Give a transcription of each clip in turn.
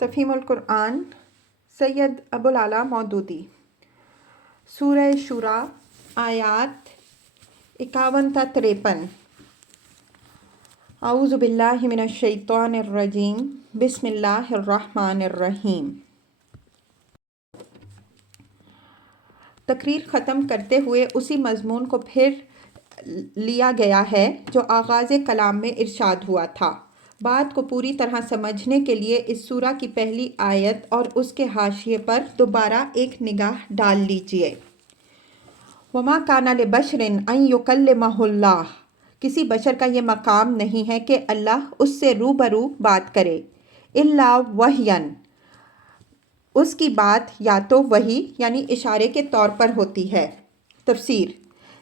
تفہیم القرآن سید ابوالعلا مودودی۔ سورہ شورى آیات 51 تا 53۔ اعوذ باللہ من الشیطان الرجیم، بسم اللہ الرحمن الرحیم۔ تقریر ختم کرتے ہوئے اسی مضمون کو پھر لیا گیا ہے جو آغاز کلام میں ارشاد ہوا تھا۔ بات کو پوری طرح سمجھنے کے لیے اس سورہ کی پہلی آیت اور اس کے حاشیے پر دوبارہ ایک نگاہ ڈال لیجئے۔ وَمَا كَانَ لِبَشَرٍ أَن يُكَلِّمَهُ اللَّهُ، کسی بشر کا یہ مقام نہیں ہے کہ اللہ اس سے روبرو بات کرے، إِلَّا وَحْيًا، اس کی بات یا تو وحی یعنی اشارے کے طور پر ہوتی ہے۔ تفسیر: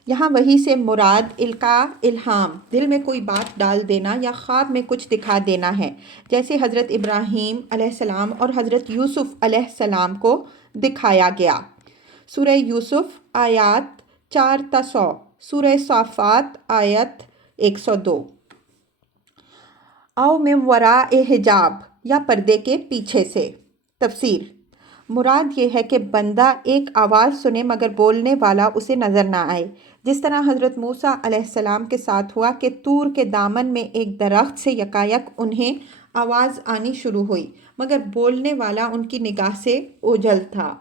یہاں وحی سے مراد القاء الہام، دل میں کوئی بات ڈال دینا یا خواب میں کچھ دکھا دینا ہے، جیسے حضرت ابراہیم علیہ السلام اور حضرت یوسف علیہ السلام کو دکھایا گیا۔ سورہ یوسف آیات 4 تا 100، سورہ صافات آیت 102۔ او من وراء حجاب، یا پردے کے پیچھے سے۔ تفسیر: مراد یہ ہے کہ بندہ ایک آواز سنے مگر بولنے والا اسے نظر نہ آئے، جس طرح حضرت موسیٰ علیہ السلام کے ساتھ ہوا کہ طور کے دامن میں ایک درخت سے یکایک انہیں آواز آنی شروع ہوئی مگر بولنے والا ان کی نگاہ سے اوجھل تھا۔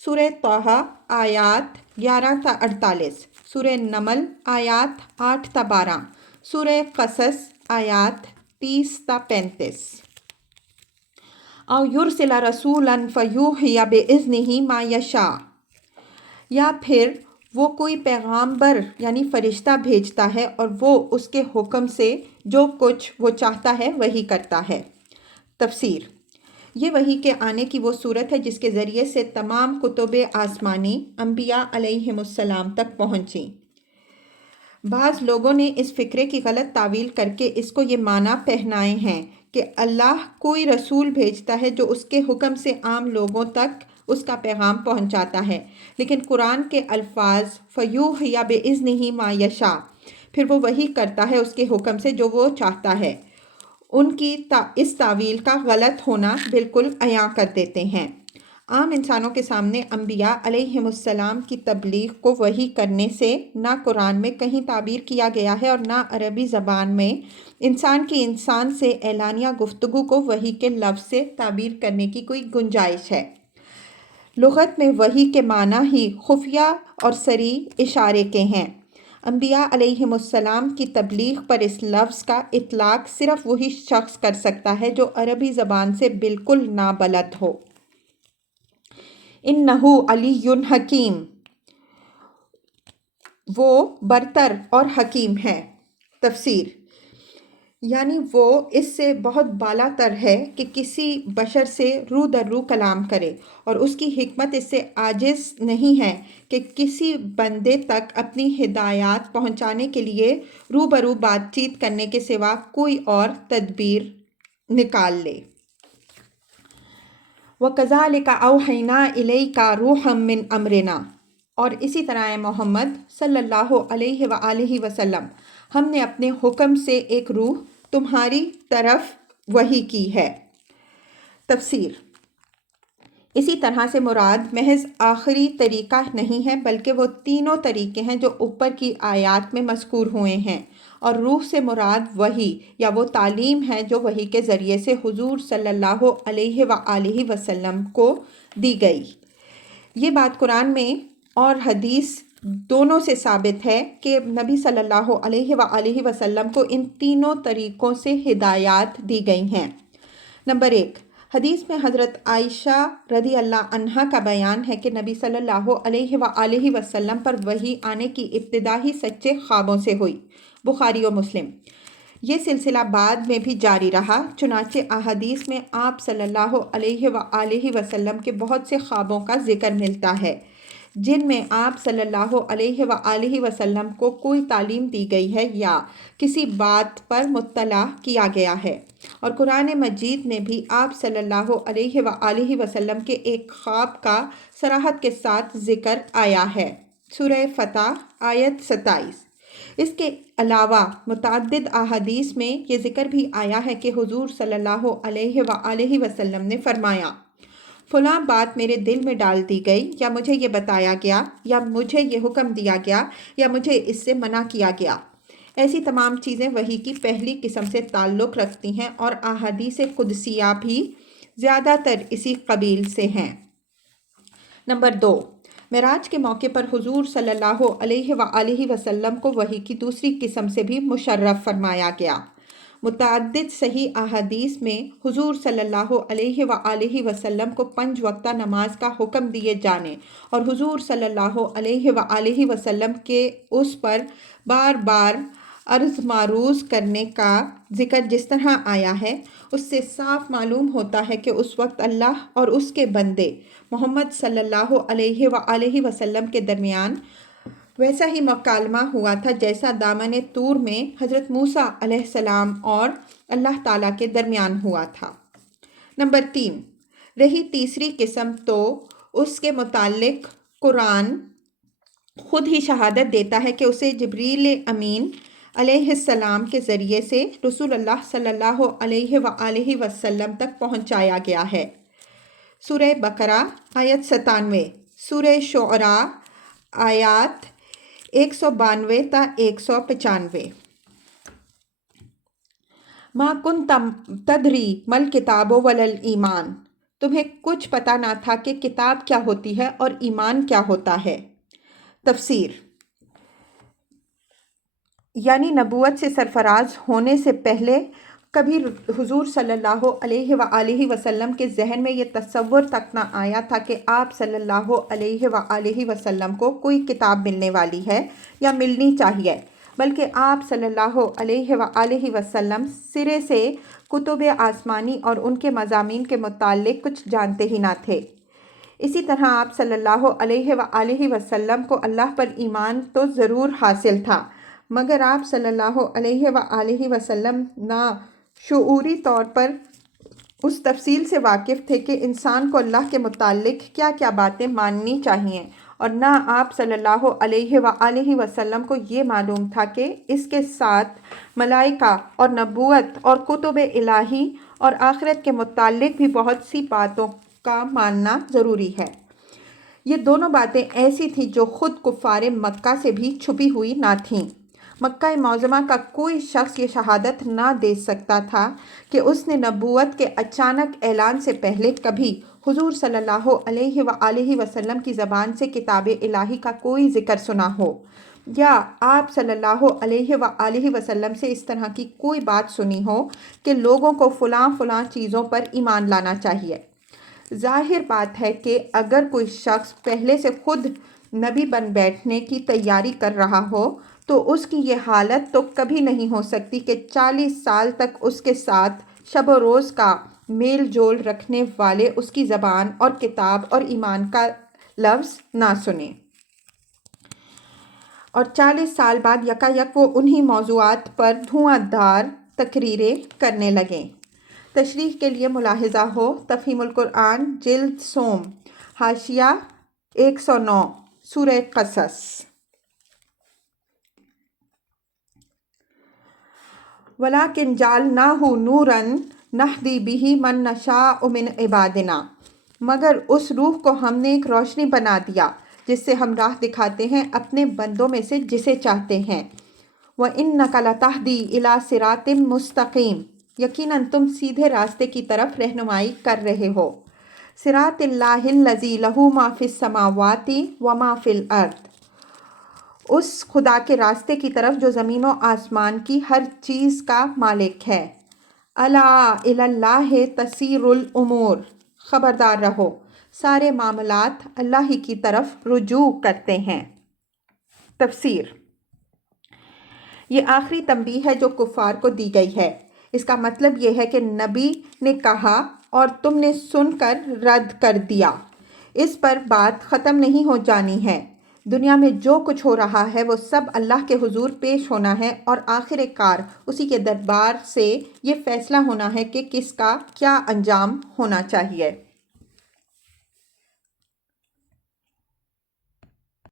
سورہ طٰہٰ آیات 11 تا 48، سورہ نمل آیات 8 تا 12، سورہ قصص آیات 30 تا 35۔ او یرسل رسولا فیوحی بإذنہ ما یشاء، یا پھر وہ کوئی پیغامبر یعنی فرشتہ بھیجتا ہے اور وہ اس کے حکم سے جو کچھ وہ چاہتا ہے وہی کرتا ہے۔ تفسیر: یہ وحی کے آنے کی وہ صورت ہے جس کے ذریعے سے تمام کتب آسمانی انبیاء علیہم السلام تک پہنچیں۔ بعض لوگوں نے اس فقرے کی غلط تعویل کر کے اس کو یہ معنی پہنائے ہیں کہ اللہ کوئی رسول بھیجتا ہے جو اس کے حکم سے عام لوگوں تک اس کا پیغام پہنچاتا ہے، لیکن قرآن کے الفاظ فیوحی بإذنہ ما یشاء، پھر وہ وحی کرتا ہے اس کے حکم سے جو وہ چاہتا ہے، ان کی اس تعویل کا غلط ہونا بالکل عیاں کر دیتے ہیں۔ عام انسانوں کے سامنے انبیاء علیہم السلام کی تبلیغ کو وحی کرنے سے نہ قرآن میں کہیں تعبیر کیا گیا ہے اور نہ عربی زبان میں انسان کی انسان سے اعلانیہ گفتگو کو وحی کے لفظ سے تعبیر کرنے کی کوئی گنجائش ہے۔ لغت میں وحی کے معنی ہی خفیہ اور صریح اشارے کے ہیں۔ انبیاء علیہم السلام کی تبلیغ پر اس لفظ کا اطلاق صرف وہی شخص کر سکتا ہے جو عربی زبان سے بالکل نابلد ہو۔ انہ علی حکیم، وہ برتر اور حکیم ہے۔ تفسیر: یعنی وہ اس سے بہت بالا تر ہے کہ کسی بشر سے رو در رو کلام کرے، اور اس کی حکمت اس سے عاجز نہیں ہے کہ کسی بندے تک اپنی ہدایات پہنچانے کے لیے روبرو بات چیت کرنے کے سوا کوئی اور تدبیر نکال لے۔ وَكَذَلِكَ أَوْحَيْنَا إِلَيْكَ رُوحًا مِّنْ أَمْرِنَا، اور اسی طرح اے محمد صلی اللہ علیہ وآلہ وسلم، ہم نے اپنے حکم سے ایک روح تمہاری طرف وحی کی ہے۔ تفسیر: اسی طرح سے مراد محض آخری طریقہ نہیں ہے بلکہ وہ تینوں طریقے ہیں جو اوپر کی آیات میں مذکور ہوئے ہیں، اور روح سے مراد وحی یا وہ تعلیم ہے جو وحی کے ذریعے سے حضور صلی اللہ علیہ وآلہ وسلم کو دی گئی۔ یہ بات قرآن میں اور حدیث دونوں سے ثابت ہے کہ نبی صلی اللہ علیہ وآلہ وسلم کو ان تینوں طریقوں سے ہدایات دی گئی ہیں۔ نمبر 1، حدیث میں حضرت عائشہ رضی اللہ عنہا کا بیان ہے کہ نبی صلی اللہ علیہ وآلہ وسلم پر وحی آنے کی ابتدا ہی سچے خوابوں سے ہوئی۔ بخاری و مسلم۔ یہ سلسلہ بعد میں بھی جاری رہا، چنانچہ احادیث میں آپ صلی اللہ علیہ وآلہ وسلم کے بہت سے خوابوں کا ذکر ملتا ہے جن میں آپ صلی اللہ علیہ وآلہ وسلم کو کوئی تعلیم دی گئی ہے یا کسی بات پر مطلع کیا گیا ہے، اور قرآن مجید میں بھی آپ صلی اللہ علیہ وآلہ وسلم کے ایک خواب کا صراحت کے ساتھ ذکر آیا ہے۔ سورہ فتح آیت 27۔ اس کے علاوہ متعدد احادیث میں یہ ذکر بھی آیا ہے کہ حضور صلی اللہ علیہ وآلہ وسلم نے فرمایا، فلاں بات میرے دل میں ڈال دی گئی، یا مجھے یہ بتایا گیا، یا مجھے یہ حکم دیا گیا، یا مجھے اس سے منع کیا گیا۔ ایسی تمام چیزیں وحی کی پہلی قسم سے تعلق رکھتی ہیں، اور احادیث قدسیہ بھی زیادہ تر اسی قبیل سے ہیں۔ نمبر 2، معراج کے موقع پر حضور صلی اللہ علیہ وآلہ وسلم کو وحی کی دوسری قسم سے بھی مشرف فرمایا گیا۔ متعدد صحیح احادیث میں حضور صلی اللہ علیہ وآلہ وسلم کو 5 وقتہ نماز کا حکم دیے جانے اور حضور صلی اللہ علیہ وآلہ وسلم کے اس پر بار بار عرض معروض کرنے کا ذکر جس طرح آیا ہے، اس سے صاف معلوم ہوتا ہے کہ اس وقت اللہ اور اس کے بندے محمد صلی اللہ علیہ وآلہ وسلم کے درمیان ویسا ہی مکالمہ ہوا تھا جیسا دامن طور میں حضرت موسیٰ علیہ السلام اور اللہ تعالیٰ کے درمیان ہوا تھا۔ نمبر 3، رہی تیسری قسم تو اس کے متعلق قرآن خود ہی شہادت دیتا ہے کہ اسے جبریل امین علیہ السلام کے ذریعے سے رسول اللہ صلی اللہ علیہ وآلہ وسلم تک پہنچایا گیا ہے۔ سورہ بقرہ آیت 97، سورہ شعراء آیات 192 تا 195۔ ما کنت تدری مل کتاب ولل ایمان، تمہیں کچھ پتہ نہ تھا کہ کتاب کیا ہوتی ہے اور ایمان کیا ہوتا ہے۔ تفسیر، یعنی نبوت سے سرفراز ہونے سے پہلے کبھی حضور صلی اللہ علیہ وآلہ وسلم کے ذہن میں یہ تصور تک نہ آیا تھا کہ آپ صلی اللہ علیہ وآلہ وسلم کو کوئی کتاب ملنے والی ہے یا ملنی چاہیے، بلکہ آپ صلی اللہ علیہ وآلہ وسلم سرے سے کتب آسمانی اور ان کے مضامین کے متعلق کچھ جانتے ہی نہ تھے۔ اسی طرح آپ صلی اللہ علیہ وآلہ وسلم کو اللہ پر ایمان تو ضرور حاصل تھا، مگر آپ صلی اللہ علیہ وآلہ وسلم نہ شعوری طور پر اس تفصیل سے واقف تھے کہ انسان کو اللہ کے متعلق کیا کیا باتیں ماننی چاہیے، اور نہ آپ صلی اللہ علیہ وآلہ وسلم کو یہ معلوم تھا کہ اس کے ساتھ ملائکہ اور نبوت اور کتب الہی اور آخرت کے متعلق بھی بہت سی باتوں کا ماننا ضروری ہے۔ یہ دونوں باتیں ایسی تھیں جو خود کفار مکہ سے بھی چھپی ہوئی نہ تھیں۔ مکہ معظمہ کا کوئی شخص یہ شہادت نہ دے سکتا تھا کہ اس نے نبوت کے اچانک اعلان سے پہلے کبھی حضور صلی اللہ علیہ وآلہ وسلم کی زبان سے کتاب الہی کا کوئی ذکر سنا ہو، یا آپ صلی اللہ علیہ وآلہ وسلم سے اس طرح کی کوئی بات سنی ہو کہ لوگوں کو فلاں فلاں چیزوں پر ایمان لانا چاہیے۔ ظاہر بات ہے کہ اگر کوئی شخص پہلے سے خود نبی بن بیٹھنے کی تیاری کر رہا ہو تو اس کی یہ حالت تو کبھی نہیں ہو سکتی کہ 40 سال تک اس کے ساتھ شب و روز کا میل جول رکھنے والے اس کی زبان اور کتاب اور ایمان کا لفظ نہ سنیں، اور 40 سال بعد یکایک وہ انہی موضوعات پر دھواں دھار تقریریں کرنے لگیں۔ تشریح کے لیے ملاحظہ ہو تفہیم القرآن جلد سوم حاشیہ 109 سورہ قصص۔ وَلَٰكِنْ جَعَلْنَاهُ نُورًا نَهْدِي بِهِ مَن نَّشَاءُ مِنْ عِبَادِنَا، مگر اس روح کو ہم نے ایک روشنی بنا دیا جس سے ہم راہ دکھاتے ہیں اپنے بندوں میں سے جسے چاہتے ہیں۔ وَإِنَّكَ لَتَهْدِي إِلَىٰ صِرَاطٍ مُّسْتَقِيمٍ، یقیناً تم سیدھے راستے کی طرف رہنمائی کر رہے ہو۔ صِرَاطِ اللَّهِ الَّذِي لَهُ مَا فِي السَّمَاوَاتِ وَمَا فِي الْأَرْضِ، اس خدا کے راستے کی طرف جو زمین و آسمان کی ہر چیز کا مالک ہے۔ الا الی اللہ تسیر الامور، خبردار رہو سارے معاملات اللہ ہی کی طرف رجوع کرتے ہیں۔ تفسیر، یہ آخری تنبیہ ہے جو کفار کو دی گئی ہے۔ اس کا مطلب یہ ہے کہ نبی نے کہا اور تم نے سن کر رد کر دیا، اس پر بات ختم نہیں ہو جانی ہے۔ دنیا میں جو کچھ ہو رہا ہے وہ سب اللہ کے حضور پیش ہونا ہے، اور آخر کار اسی کے دربار سے یہ فیصلہ ہونا ہے کہ کس کا کیا انجام ہونا چاہیے۔